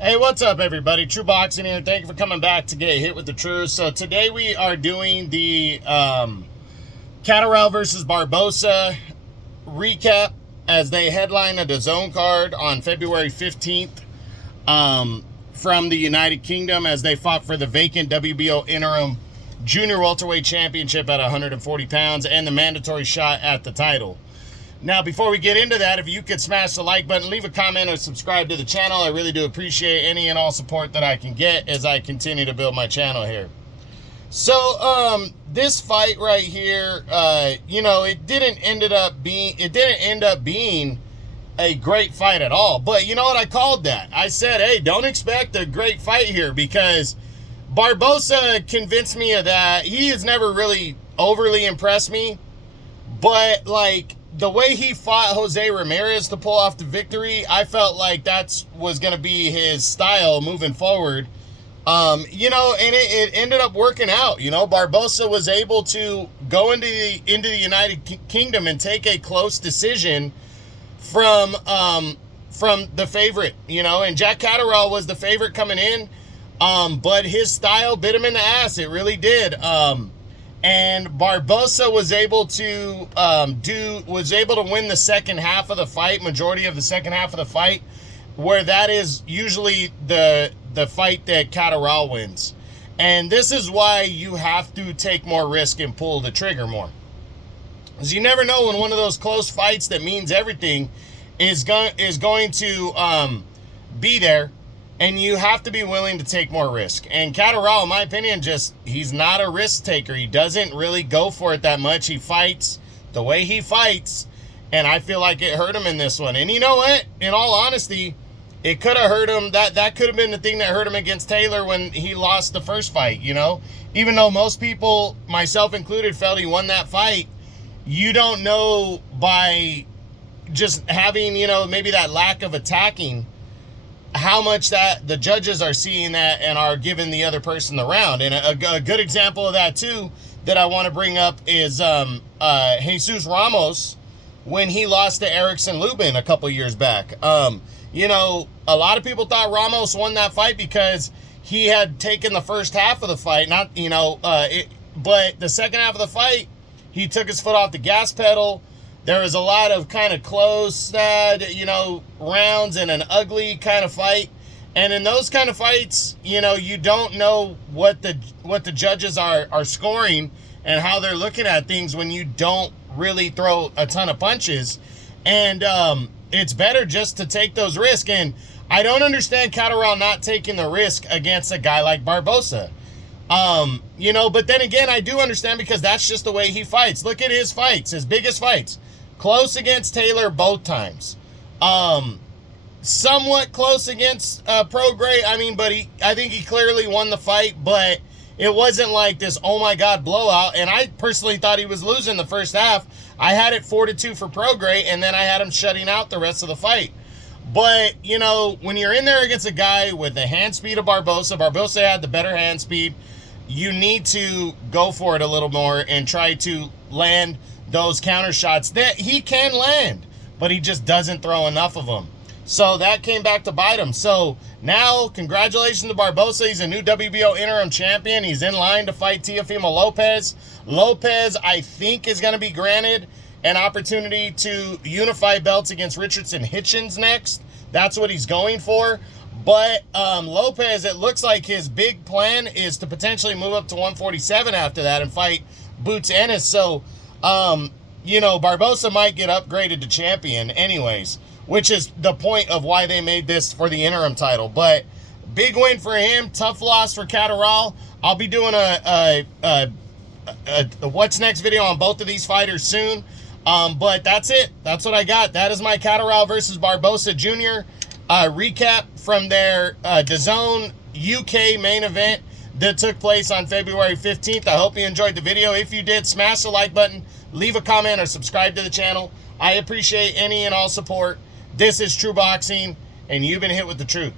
Hey, what's up, everybody? True Boxing here. Thank you for coming back to get hit with the truth. So today we are doing the Catterall versus Barboza recap as they headline a DAZN card on February 15th from the United Kingdom as they fought for the vacant WBO interim junior welterweight championship at 140 pounds and the mandatory shot at the title. Now, before we get into that, if you could smash the like button, leave a comment, or subscribe to the channel. I really do appreciate any and all support that I can get as I continue to build my channel here. So, this fight right here, it didn't end up being a great fight at all. But you know what? I called that. I said, hey, don't expect a great fight here because Barboza convinced me of that. He has never really overly impressed me, but like, the way he fought Jose Ramirez to pull off the victory, I felt like that was going to be his style moving forward. And it ended up working out. Barboza was able to go into the United Kingdom and take a close decision from the favorite, and Jack Catterall was the favorite coming in. But his style bit him in the ass. It really did. And Barboza was able to win the second half of the fight, majority of the second half of the fight, where that is usually the fight that Catterall wins. And this is why you have to take more risk and pull the trigger more. Because you never know when one of those close fights that means everything is going to be there. And you have to be willing to take more risk. And Catterall, in my opinion, he's not a risk taker. He doesn't really go for it that much. He fights the way he fights. And I feel like it hurt him in this one. And you know what? In all honesty, it could have hurt him. That could have been the thing that hurt him against Taylor when he lost the first fight, Even though most people, myself included, felt he won that fight, you don't know by just having, maybe that lack of attacking, how much that the judges are seeing that and are giving the other person the round. And a good example of that too that I want to bring up is Jesus Ramos when he lost to Erickson Lubin a couple years back. A lot of people thought Ramos won that fight because he had taken the first half of the fight, but the second half of the fight, he took his foot off the gas pedal. There was a lot of kind of close, rounds and an ugly kind of fight. And in those kind of fights, you don't know what the judges are scoring and how they're looking at things when you don't really throw a ton of punches. And it's better just to take those risks. And I don't understand Catterall not taking the risk against a guy like Barboza. But then again, I do understand because that's just the way he fights. Look at his fights, his biggest fights. Close against Taylor both times. Somewhat close against Prograis. I think he clearly won the fight, but it wasn't like this, oh my God, blowout. And I personally thought he was losing the first half. I had it 4-2 for Prograis, and then I had him shutting out the rest of the fight. But, when you're in there against a guy with the hand speed of Barboza had the better hand speed. You need to go for it a little more and try to land those counter shots that he can land, but he just doesn't throw enough of them. So that came back to bite him. So now, congratulations to Barboza. He's a new WBO interim champion. He's in line to fight Teofimo Lopez. Lopez, I think, is going to be granted an opportunity to unify belts against Richardson Hitchens next. That's what he's going for. But Lopez, it looks like his big plan is to potentially move up to 147 after that and fight Boots Ennis. So, Barboza might get upgraded to champion anyways, which is the point of why they made this for the interim title. But big win for him, tough loss for Catterall. I'll be doing a what's next video on both of these fighters soon. But that's it. That's what I got. That is my Catterall versus Barboza Jr. Recap from their DAZN UK main event that took place on February 15th. I hope you enjoyed the video. If you did, smash the like button, leave a comment, or subscribe to the channel. I appreciate any and all support. This is True Boxing, and you've been hit with the truth.